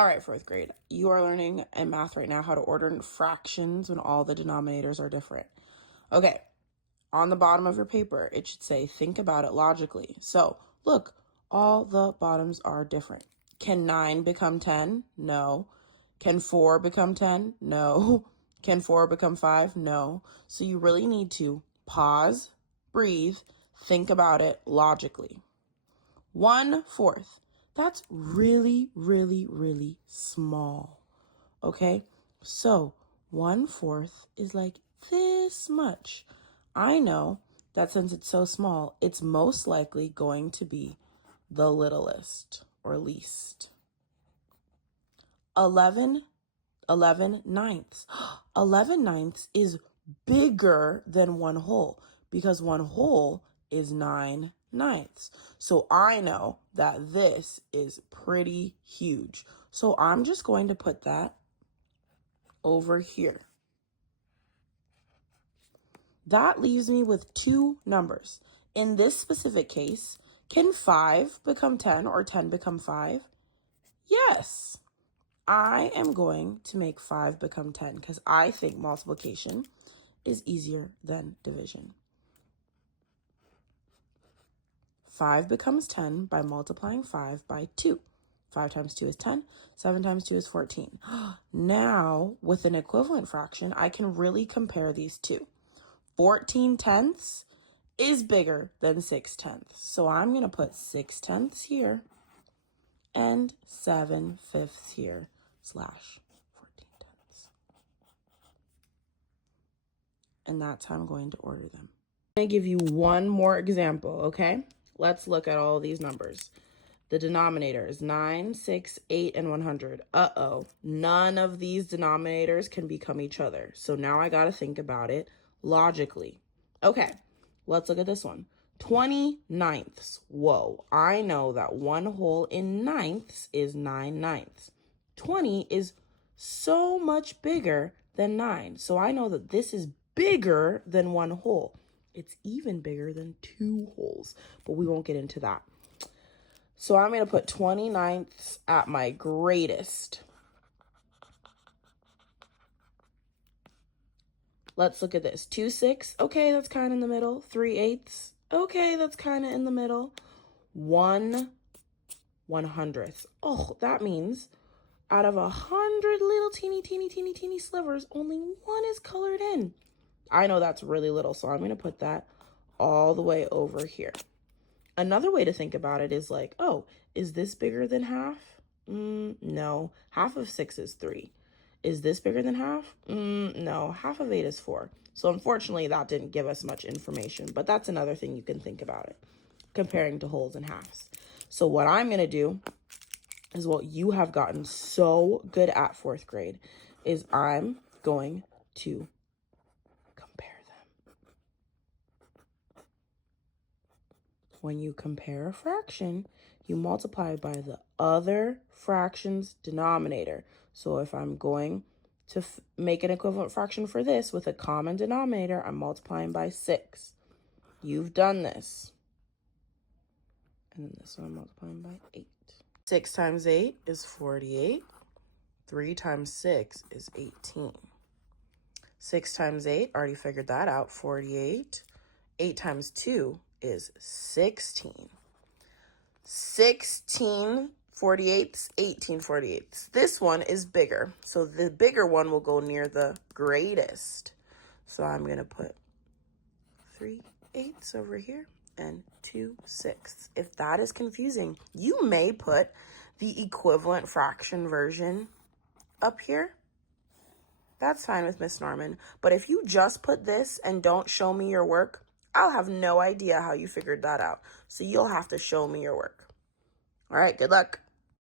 All right, fourth grade, you are learning in math right now how to order fractions when all the denominators are different. Okay, on the bottom of your paper, it should say, think about it logically. So look, all the bottoms are different. Can 9 become 10? No. Can 4 become 10? No. Can 4 become 5? No. So you really need to pause, breathe, think about it logically. 1/4. That's really, really, really small. Okay? So 1/4 is like this much. I know that since it's so small, it's most likely going to be the littlest or least. 11 ninths. 11 ninths is bigger than 1/2 because 1/2 is 9 ninths. So I know that this is pretty huge. So I'm just going to put that over here. That leaves me with two numbers. In this specific case, can 5 become 10 or 10 become 5? Yes. I am going to make 5 become 10 because I think multiplication is easier than division. 5 becomes 10 by multiplying 5 by 2. 5 times 2 is 10. 7 times 2 is 14. Now, with an equivalent fraction, I can really compare these two. 14 tenths is bigger than 6 tenths. So I'm going to put 6 tenths here and 7/5 here / 14 tenths. And that's how I'm going to order them. I'm going to give you one more example, okay? Let's look at all these numbers. The denominator is 9, 6, 8, and 100. Uh-oh, none of these denominators can become each other. So now I got to think about it logically. Okay, let's look at this one. 20 ninths. Whoa, I know that 1/2 in ninths is 9 ninths. 20 is so much bigger than 9. So I know that this is bigger than 1/2. It's even bigger than 2 wholes, but we won't get into that. So I'm going to put 20 ninths at my greatest. Let's look at this. 2 6. Okay, that's kind of in the middle. 3/8. Okay, that's kind of in the middle. 1 100th. Oh, that means out of 100 little teeny slivers, only one is colored in. I know that's really little, so I'm going to put that all the way over here. Another way to think about it is like, oh, is this bigger than half? No. Half of 6 is 3. Is this bigger than half? No. Half of 8 is 4. So unfortunately, that didn't give us much information, but that's another thing you can think about it, comparing to wholes and halves. So what I'm going to do is what you have gotten so good at fourth grade is I'm going to compare them. When you compare a fraction, you multiply by the other fraction's denominator. So if I'm going to make an equivalent fraction for this with a common denominator, I'm multiplying by 6. You've done this. And then this one I'm multiplying by 8. 6 times 8 is 48. 3 times 6 is 18. 6 times 8, already figured that out, 48. 8 times 2 is 16. 16 48ths, 18 48ths. This one is bigger. So the bigger one will go near the greatest. So I'm going to put 3/8 over here and 2/6. If that is confusing, you may put the equivalent fraction version up here. That's fine with Miss Norman. But if you just put this and don't show me your work, I'll have no idea how you figured that out. So you'll have to show me your work. All right, good luck.